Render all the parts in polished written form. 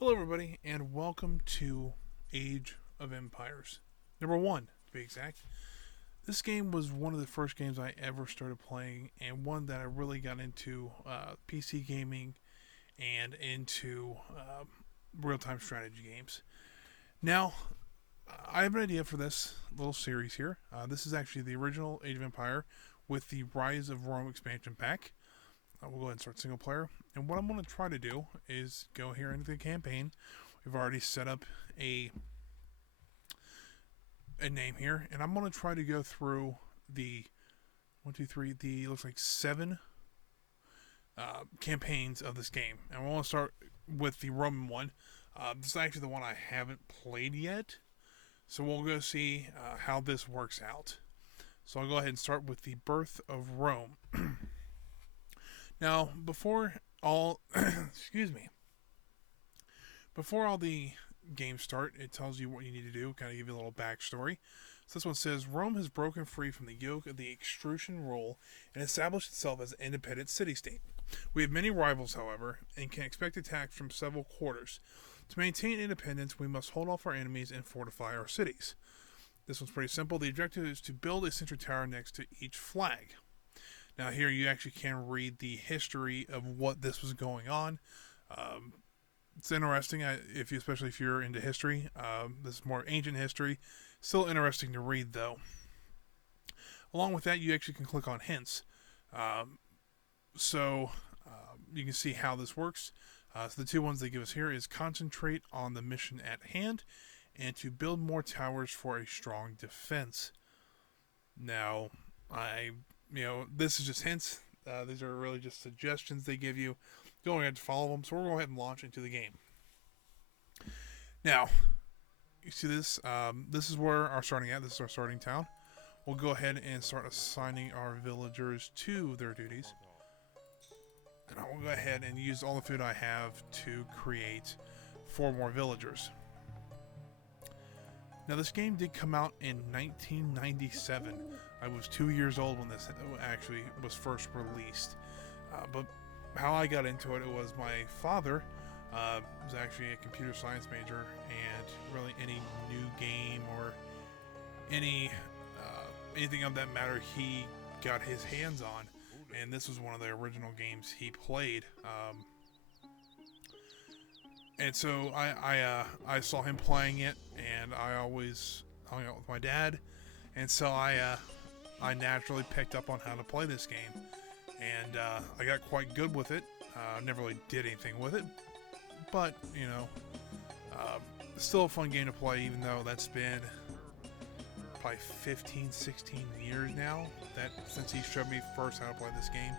Hello, everybody, and welcome to Age of Empires. Number 1, to be exact. This game was one of the first games I ever started playing, and one that I really got into PC gaming and into real time strategy games. Now, I have an idea for this little series here. This is actually the original Age of Empire with the Rise of Rome expansion pack. We'll go ahead and start single player. And what I'm going to try to do is go here into the campaign. We've already set up a name here, and I'm going to try to go through the the looks like 7 campaigns of this game. And we're going to start with the Roman one. This is actually the one I haven't played yet, so we'll go see how this works out. So I'll go ahead and start with the Birth of Rome. Now, before all, excuse me, before all the games start, it tells you what you need to do, kind of give you a little backstory. So this one says, Rome has broken free from the yoke of the extrusion rule and established itself as an independent city-state. We have many rivals, however, and can expect attacks from several quarters. To maintain independence, we must hold off our enemies and fortify our cities. This one's pretty simple. The objective is to build a sentry tower next to each flag. Now here you actually can read the history of what this was going on. It's interesting, especially if you're into history. This is more ancient history. Still interesting to read, though. Along with that, you actually can click on hints. So you can see how this works. So the 2 ones they give us here is concentrate on the mission at hand and to build more towers for a strong defense. Now, this is just hints. These are really just suggestions they give you. You don't have to follow them, so we'll go ahead and launch into the game. Now, you see this? This is where our starting at. This is our starting town. We'll go ahead and start assigning our villagers to their duties. And I will go ahead and use all the food I have to create 4 more villagers. Now, this game did come out in 1997. I was 2 years old when this actually was first released. But how I got into it, was my father was actually a computer science major, and really any new game or anything of that matter he got his hands on. And this was one of the original games he played. And so I saw him playing it, and I always hung out with my dad, and so I naturally picked up on how to play this game, and I got quite good with it. Never really did anything with it, but still a fun game to play, even though that's been probably 15, 16 years now since he showed me first how to play this game.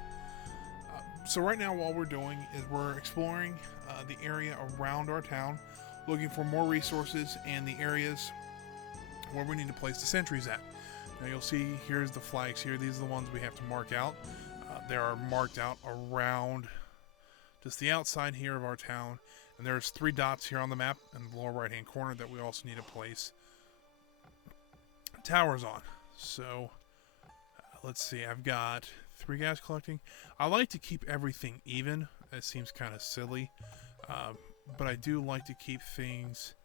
So right now, what we're doing is we're exploring the area around our town, looking for more resources and the areas where we need to place the sentries at. Now you'll see here's the flags here. These are the ones we have to mark out. They are marked out around just the outside here of our town. And there's 3 dots here on the map in the lower right hand corner that we also need to place towers on. So let's see, I've got 3 guys collecting. I like to keep everything even. It seems kind of silly, but I do like to keep things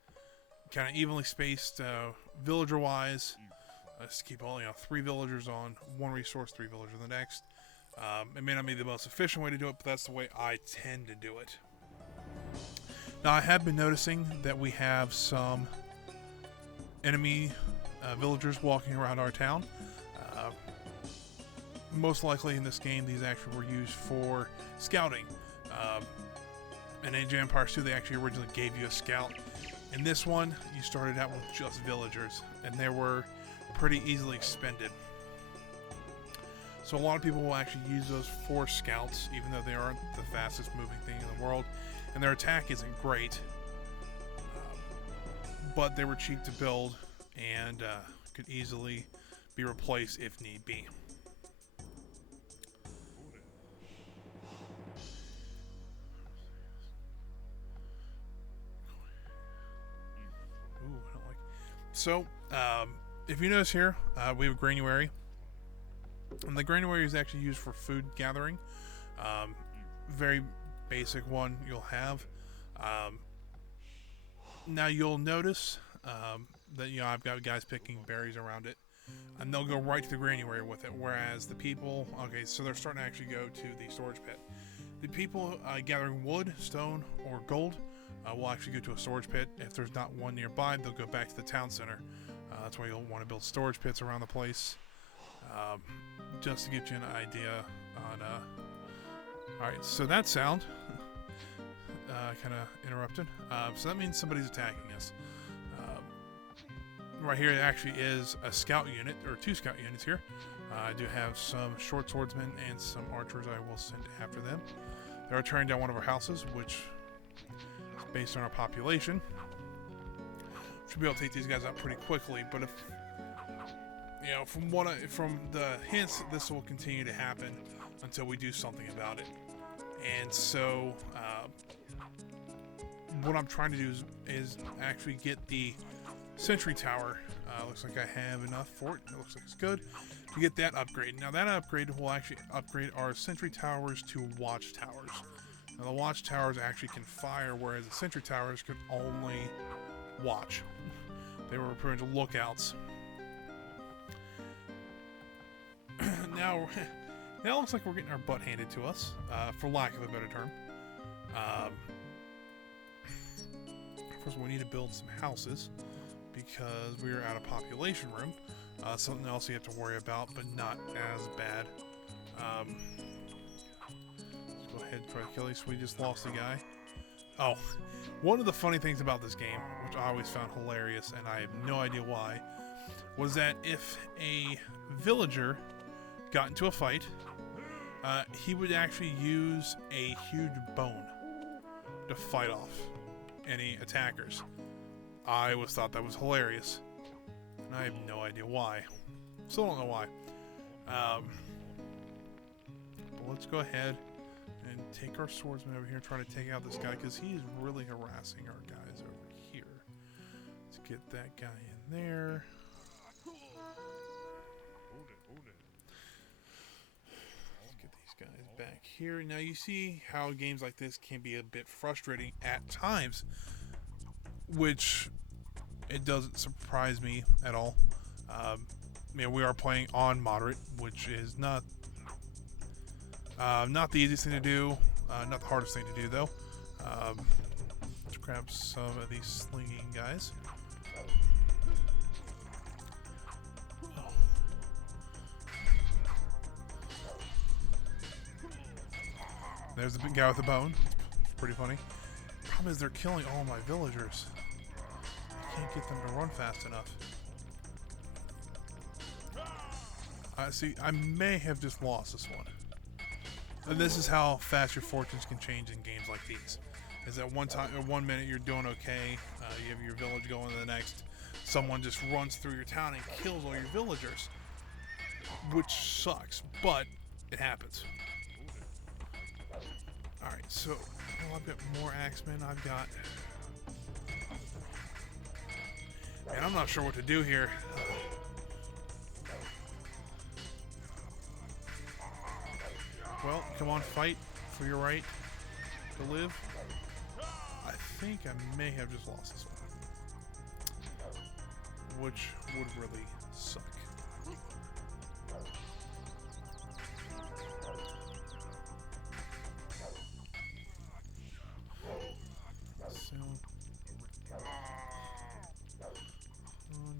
kind of evenly spaced, villager wise. Let's keep all 3 villagers on one resource, 3 villagers on the next. It may not be the most efficient way to do it, but that's the way I tend to do it. Now, I have been noticing that we have some enemy villagers walking around our town. Most likely in this game, these actually were used for scouting. In Age of Empires 2, they actually originally gave you a scout. In this one, you started out with just villagers, and they were pretty easily expended. So a lot of people will actually use those for scouts, even though they aren't the fastest moving thing in the world, and their attack isn't great. But they were cheap to build and could easily be replaced if need be. Ooh, I don't like. So, if you notice here, we have a granary. And the granary is actually used for food gathering. Very basic one you'll have. Now you'll notice that I've got guys picking berries around it, and they'll go right to the granary with it. Whereas the people, okay, so they're starting to actually go to the storage pit. The people gathering wood, stone, or gold will actually go to a storage pit. If there's not one nearby, they'll go back to the town center. That's why you'll want to build storage pits around the place, just to get you an idea on. All right, so that sound kind of interrupted. So that means somebody's attacking us. Right here, it actually is a scout unit, or 2 scout units here. I do have some short swordsmen and some archers I will send after them. They are tearing down one of our houses, which is based on our population. Should be able to take these guys out pretty quickly, but if from the hints, this will continue to happen until we do something about it. And so, what I'm trying to do is actually get the sentry tower. Looks like I have enough for it. It looks like it's good to get that upgrade. Now that upgrade will actually upgrade our sentry towers to watchtowers. Now the watchtowers actually can fire, whereas the sentry towers could only watch. They were pretty much lookouts. Now it looks like we're getting our butt handed to us, for lack of a better term. First, we need to build some houses because we are out of population room. Something else you have to worry about, but not as bad. Let's go ahead and try to kill these. We just lost a guy. Oh, one of the funny things about this game, which I always found hilarious, and I have no idea why, was that if a villager got into a fight, he would actually use a huge bone to fight off any attackers. I always thought that was hilarious, and I have no idea why. Still don't know why. But let's go ahead and take our swordsman over here and try to take out this guy, because he is really harassing our guys over here. Let's get that guy in there. Let's get these guys back here. Now you see how games like this can be a bit frustrating at times, which it doesn't surprise me at all. We are playing on moderate, which is not the easiest thing to do, not the hardest thing to do though. Let's grab some of these slinging guys. There's the big guy with the bone. It's pretty funny. Problem is they're killing all my villagers. I can't get them to run fast enough. See, I may have just lost this one. And this is how fast your fortunes can change in games like these. Is that one minute you're doing okay, you have your village going to the next, someone just runs through your town and kills all your villagers. Which sucks, but it happens. Alright, so I've got more axemen. I've got... Man, I'm not sure what to do here. Well, come on, fight for your right to live. I think I may have just lost this one, which would really suck.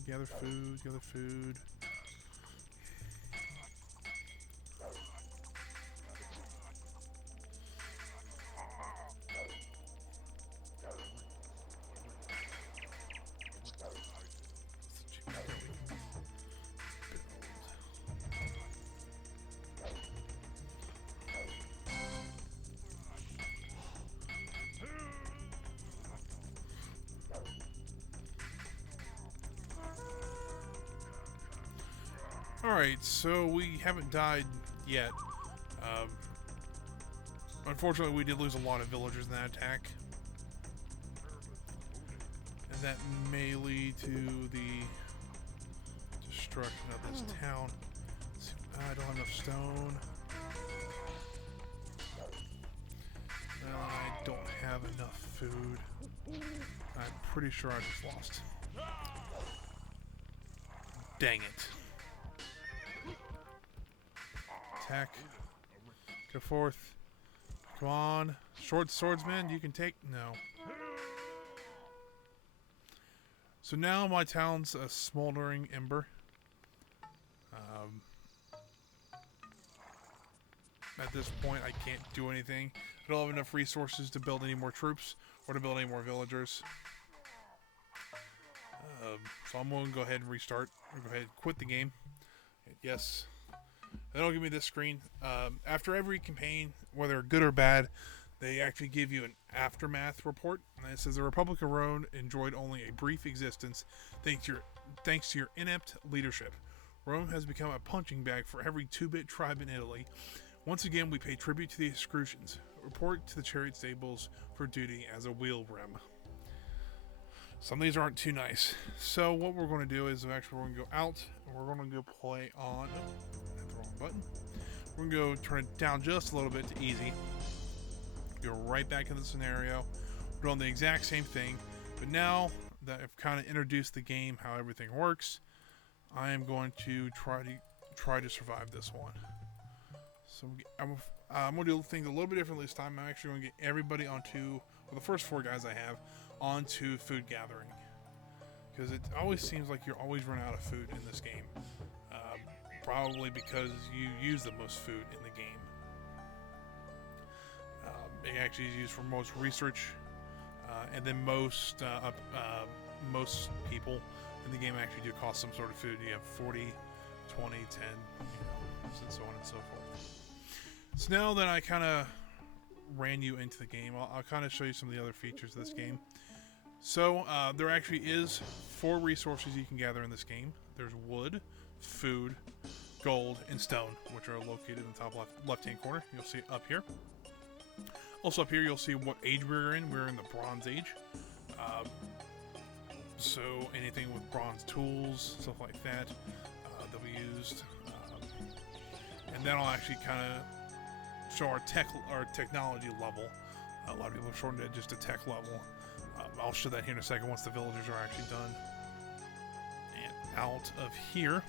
Gather food, gather food. Alright, so we haven't died yet. Unfortunately, we did lose a lot of villagers in that attack. And that may lead to the destruction of this town. I don't have enough stone. I don't have enough food. I'm pretty sure I just lost. Dang it. Attack. Go forth. Come on. Short swordsman, you can take... No. So now my town's a smoldering ember. At this point, I can't do anything. I don't have enough resources to build any more troops or to build any more villagers. So I'm going to go ahead and restart. Or go ahead and quit the game. Yes. That'll give me this screen. After every campaign, whether good or bad, they actually give you an aftermath report. And it says the Republic of Rome enjoyed only a brief existence thanks to your inept leadership. Rome has become a punching bag for every 2-bit tribe in Italy. Once again, we pay tribute to the excursions. Report to the chariot stables for duty as a wheel rim. Some of these aren't too nice. So what we're going to do is actually we're going to go out and we're going to go play on... Oh, hit the wrong button. We're going to go turn it down just a little bit to easy. Go right back in the scenario. We're doing the exact same thing. But now that I've kind of introduced the game, how everything works, I am going to try to survive this one. So I'm going to do things a little bit differently this time. I'm actually going to get everybody onto, well, the first 4 guys I have, onto food gathering. Because it always seems like you're always running out of food in this game. Probably because you use the most food in the game. It actually is used for most research. And then most people in the game actually do cost some sort of food. You have 40, 20, 10, and so on and so forth. So now that I kind of ran you into the game, I'll kind of show you some of the other features of this game. So there actually is 4 resources you can gather in this game. There's wood, food, gold, and stone, which are located in the top left-hand corner. You'll see it up here. Also up here, you'll see what age we're in. We're in the Bronze Age. So anything with bronze tools, stuff like that, that we used. And then I'll actually kind of show our technology level. A lot of people have shortened it just to tech level. I'll show that here in a second once the villagers are actually done. And out of here,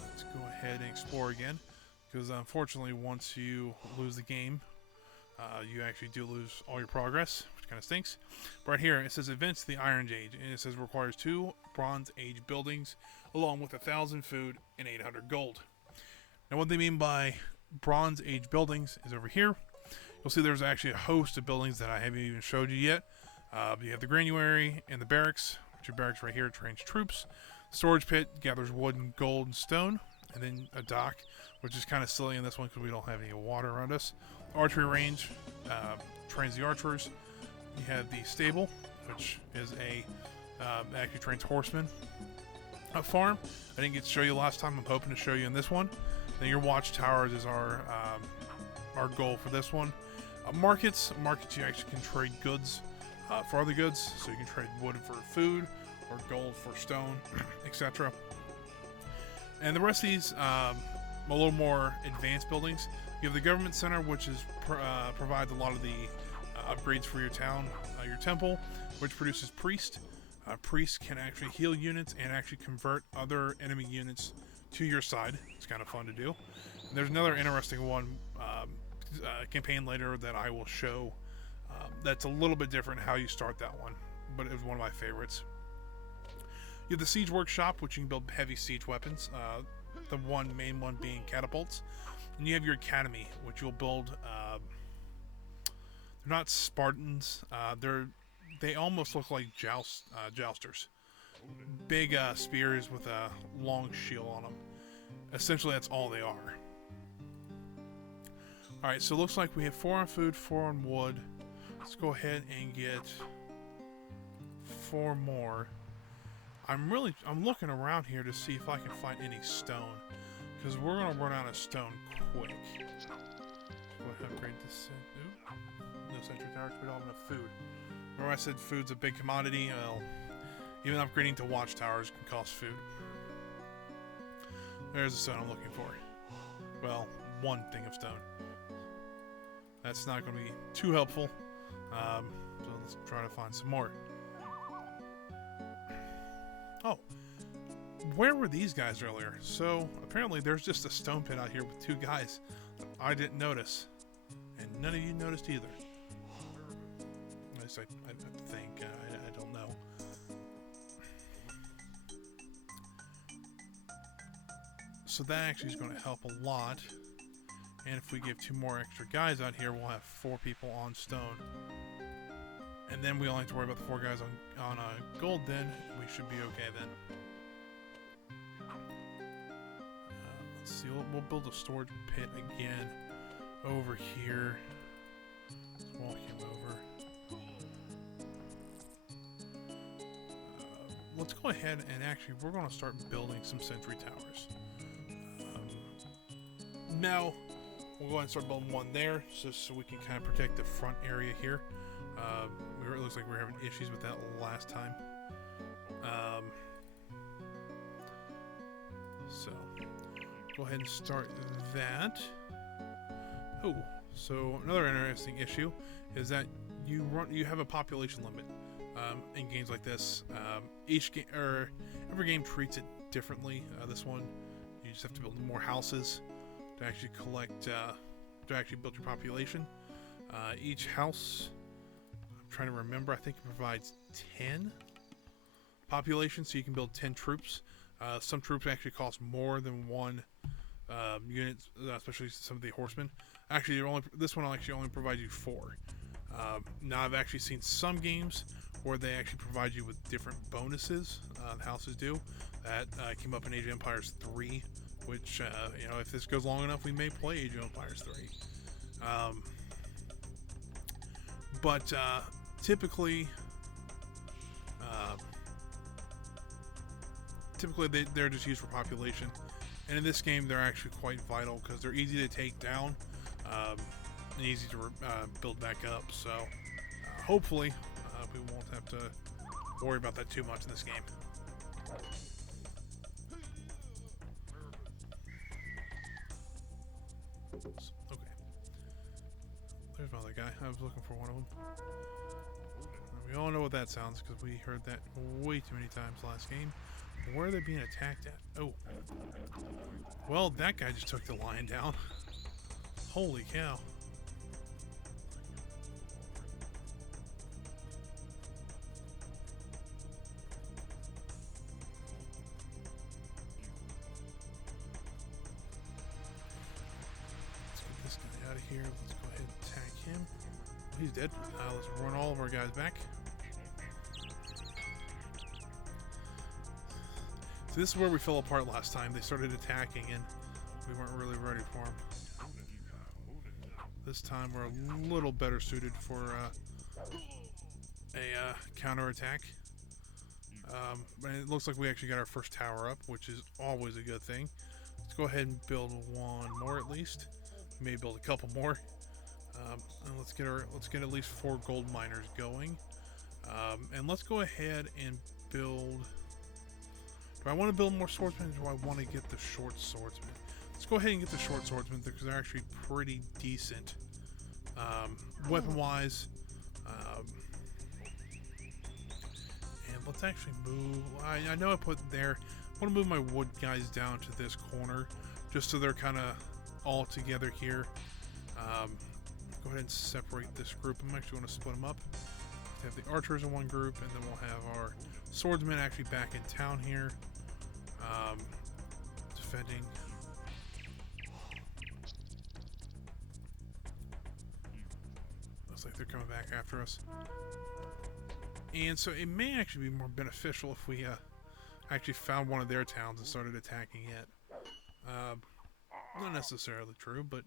let's go ahead and explore again. Because unfortunately, once you lose the game, you actually do lose all your progress, which kind of stinks. But right here, it says Events of the Iron Age, and it says requires 2 Bronze Age buildings, along with 1,000 food and 800 gold. Now, what they mean by Bronze Age buildings is over here. You'll see there's actually a host of buildings that I haven't even showed you yet. You have the granary and the barracks, which are barracks right here, trains troops. Storage pit gathers wood and gold and stone, and then a dock, which is kind of silly in this one because we don't have any water around us. Archery range trains the archers. You have the stable, which is actually trains horsemen. A farm, I didn't get to show you last time. I'm hoping to show you in this one. Then your watchtowers is our goal for this one. Markets, you actually can trade goods for other goods. So you can trade wood for food or gold for stone, etc. And the rest of these, a little more advanced buildings. You have the government center, which is provides a lot of the upgrades for your town. Your temple, which produces priest. Priests can actually heal units and actually convert other enemy units to your side. It's kind of fun to do. And there's another interesting one, campaign later that I will show. That's a little bit different how you start that one, but it was one of my favorites. You have the siege workshop, which you can build heavy siege weapons. The main one being catapults. And you have your academy, which you'll build. They're not Spartans. They almost look like jousters. Big spears with a long shield on them. Essentially, that's all they are. Alright, so it looks like we have 4 on food, 4 on wood. Let's go ahead and get 4 more. I'm looking around here to see if I can find any stone. Because we're going to run out of stone quick. Go ahead and upgrade this. No sentry towers, we don't have enough food. Remember I said food's a big commodity? Well, even upgrading to watchtowers can cost food. There's the stone I'm looking for. Well, 1 thing of stone. That's not going to be too helpful. So let's try to find some more. Oh, where were these guys earlier? So apparently there's just a stone pit out here with 2 guys that I didn't notice, and none of you noticed either. At least I think. I don't know. So that actually is going to help a lot. And if we give 2 more extra guys out here, we'll have 4 people on stone. And then we only have to worry about the 4 guys on gold then. We should be okay then. Let's see, we'll build a storage pit again over here. Let's walk him over. Let's go ahead and actually, we're going to start building some sentry towers. Now, we'll go ahead and start building one there, just so we can kind of protect the front area here. It looks like we were having issues with that last time. So, go ahead and start that. Oh, so another interesting issue is that you have a population limit in games like this. Every game treats it differently. This one, you just have to build more houses to actually to actually build your population. Each house, I'm trying to remember, I think it provides 10 population, so you can build 10 troops. Some troops actually cost more than 1 unit, especially some of the horsemen. Actually, this one actually only provides you 4. Now, I've actually seen some games where they actually provide you with different bonuses. The houses do. That came up in Age of Empires 3. Which, if this goes long enough, we may play Age of Empires 3. But typically they're just used for population. And in this game, they're actually quite vital because they're easy to take down and easy to build back up. So hopefully we won't have to worry about that too much in this game. Okay. There's my other guy. I was looking for one of them. We all know what that sounds because we heard that way too many times last game. Where are they being attacked at? Oh. Well, that guy just took the lion down. Holy cow. Here, let's go ahead and attack him. He's dead. Let's run all of our guys back. So this is where we fell apart last time. They started attacking and we weren't really ready for them. This time we're a little better suited for a counterattack. And it looks like we actually got our first tower up, which is always a good thing. Let's go ahead and build one more at least. Maybe build a couple more, and let's get at least 4 gold miners going, and let's go ahead and build. Do I want to build more swordsmen, or do I want to get the short swordsmen? Let's go ahead and get the short swordsmen because they're actually pretty decent, weapon-wise. And let's actually move. I know I put there. I want to move my wood guys down to this corner, just so they're kind of all together here. Go ahead and separate this group. I'm actually going to split them up. Let's have the archers in one group, and then we'll have our swordsmen actually back in town here, defending. Looks like they're coming back after us. And so it may actually be more beneficial if we actually found one of their towns and started attacking it. Not necessarily true, but,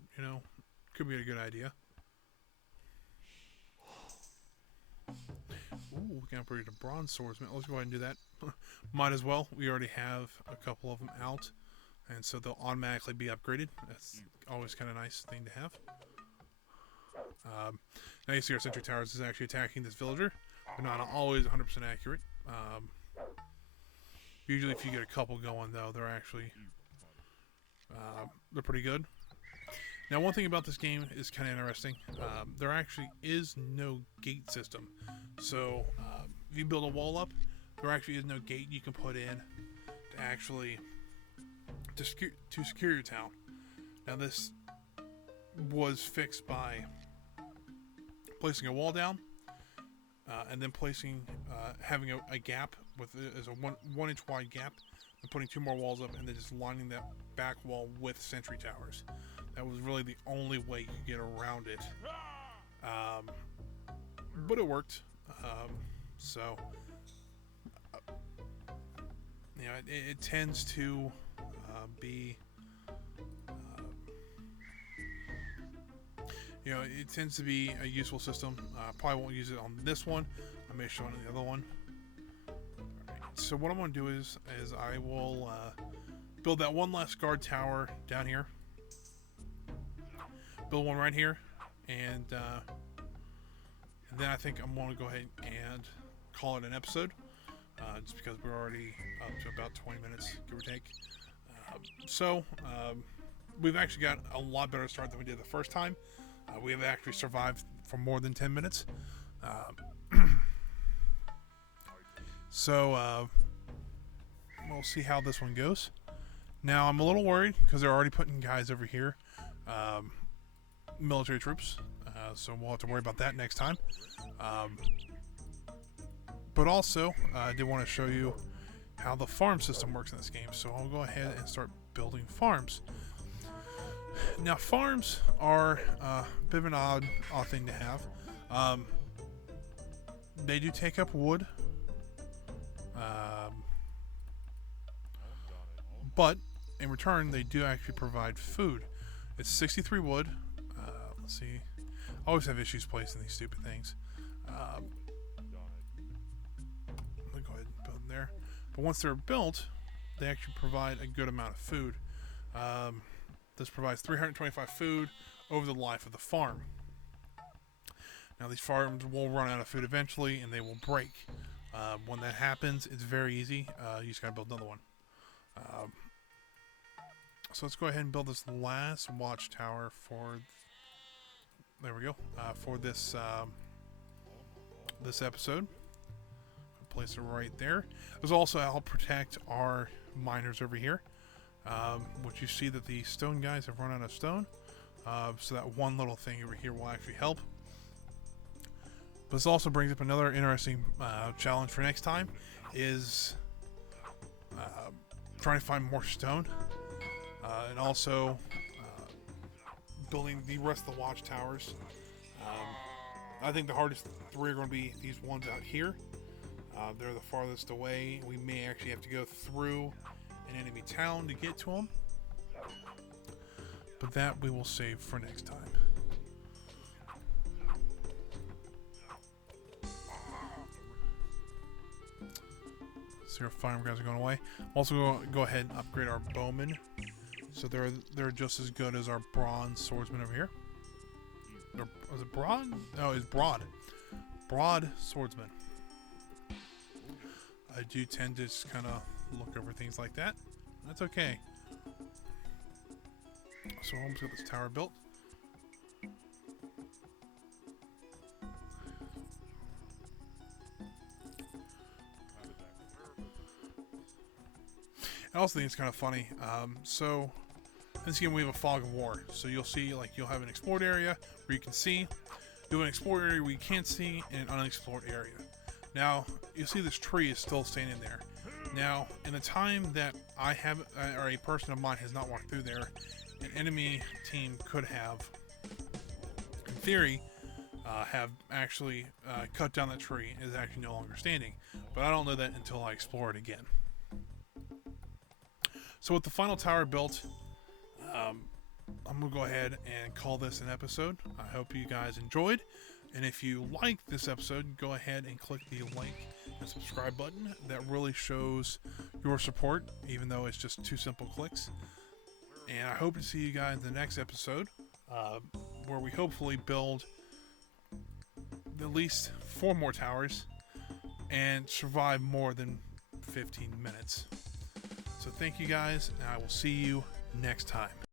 could be a good idea. Ooh, we can upgrade to bronze swordsman. Let's go ahead and do that. Might as well. We already have a couple of them out, and so they'll automatically be upgraded. That's always kind of a nice thing to have. Now you see our sentry towers is actually attacking this villager. They're not always 100% accurate. Usually if you get a couple going, though, they're actually... they're pretty good. Now, one thing about this game is kind of interesting. There actually is no gate system. So, if you build a wall up, there actually is no gate you can put in to actually to secure your town. Now, this was fixed by placing a wall down and then having a gap as a 1 inch wide gap, and putting 2 more walls up, and then just lining that back wall with sentry towers. That was really the only way you could get around it, but it worked. It tends to be. It tends to be a useful system. Probably won't use it on this one. I may show it on the other one. Alright, so what I'm going to do is I will build that one last guard tower down here. Build one right here, and then I think I'm going to go ahead and call it an episode, just because we're already up to about 20 minutes, give or take. We've actually got a lot better start than we did the first time. We have actually survived for more than 10 minutes. We'll see how this one goes. Now, I'm a little worried because they're already putting guys over here, military troops, so we'll have to worry about that next time. But also, I did want to show you how the farm system works in this game, so I'll go ahead and start building farms. Now, farms are a bit of an odd thing to have. They do take up wood, but in return, they do actually provide food. It's 63 wood. Let's see. I always have issues placing these stupid things. Let me go ahead and build them there. But once they're built, they actually provide a good amount of food. This provides 325 food over the life of the farm. Now, these farms will run out of food eventually, and they will break. When that happens, it's very easy. You just gotta build another one. So let's go ahead and build this last watchtower for. There we go. For this this episode, place it right there. There's also help protect our miners over here. Which you see that the stone guys have run out of stone, so that one little thing over here will actually help. But this also brings up another interesting challenge for next time, is trying to find more stone, and also building the rest of the watchtowers. I think the hardest 3 are going to be these ones out here. They're the farthest away. We may actually have to go through an enemy town to get to them, but that we will save for next time. So our farm guys are going away. Also go ahead and upgrade our bowmen, so they're just as good as our bronze swordsmen over here. Was it broad? No, it's broad. Broad swordsman. I do tend to just kind of look over things like that. That's okay. So I'm just get this tower built. I also think it's kind of funny. So in this game we have a fog of war. So you'll see, you'll have an explored area where you can see. You have an explored area where you can't see, and an unexplored area. Now you'll see this tree is still standing there. Now, in the time that I have, or a person of mine has not walked through there, an enemy team could have, in theory, have actually cut down that tree and is actually no longer standing. But I don't know that until I explore it again. So with the final tower built, I'm going to go ahead and call this an episode. I hope you guys enjoyed. And if you like this episode, go ahead and click the like and subscribe button. That really shows your support, even though it's just 2 simple clicks. And I hope to see you guys in the next episode, where we hopefully build at least 4 more towers and survive more than 15 minutes. So thank you guys, and I will see you next time.